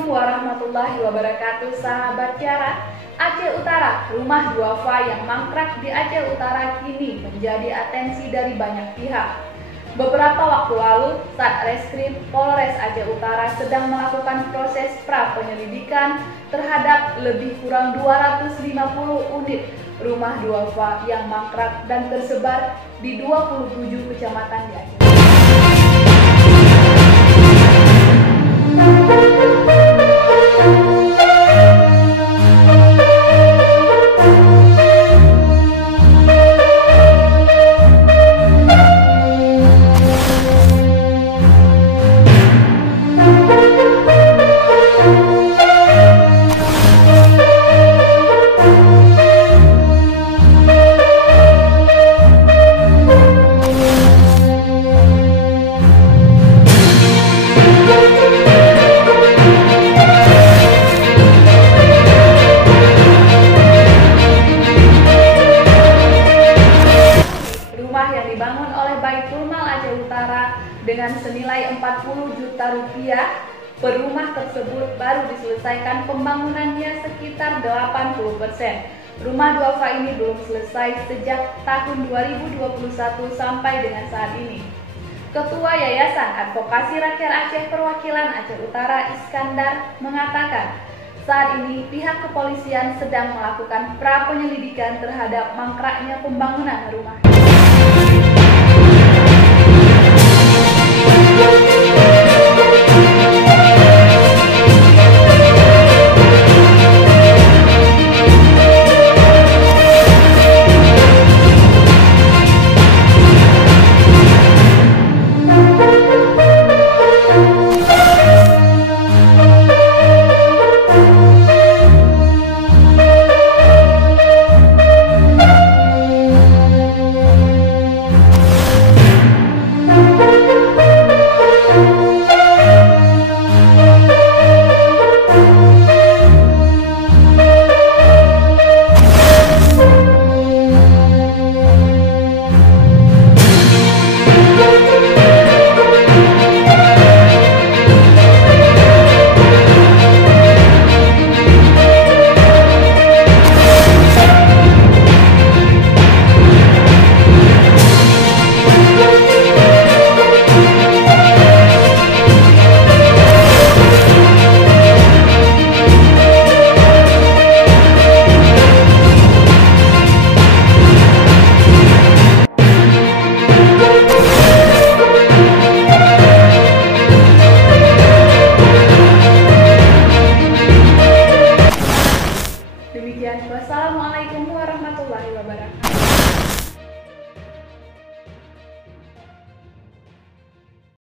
Assalamualaikum warahmatullahi wabarakatuh, sahabat Kiara. Aceh Utara, rumah duafa yang mangkrak di Aceh Utara kini menjadi atensi dari banyak pihak. Beberapa waktu lalu, Satreskrim Polres Aceh Utara sedang melakukan proses pra-penyelidikan terhadap lebih kurang 250 unit rumah duafa yang mangkrak dan tersebar di 27 kecamatan di Aceh. Yang dibangun oleh Baitulmal Aceh Utara dengan senilai 40 juta rupiah, per rumah tersebut baru diselesaikan pembangunannya sekitar 80%. Rumah duafa ini belum selesai sejak tahun 2021 sampai dengan saat ini. Ketua Yayasan Advokasi Rakyat Aceh Perwakilan Aceh Utara Iskandar mengatakan, saat ini pihak kepolisian sedang melakukan pra-penyelidikan terhadap mangkraknya pembangunan rumah.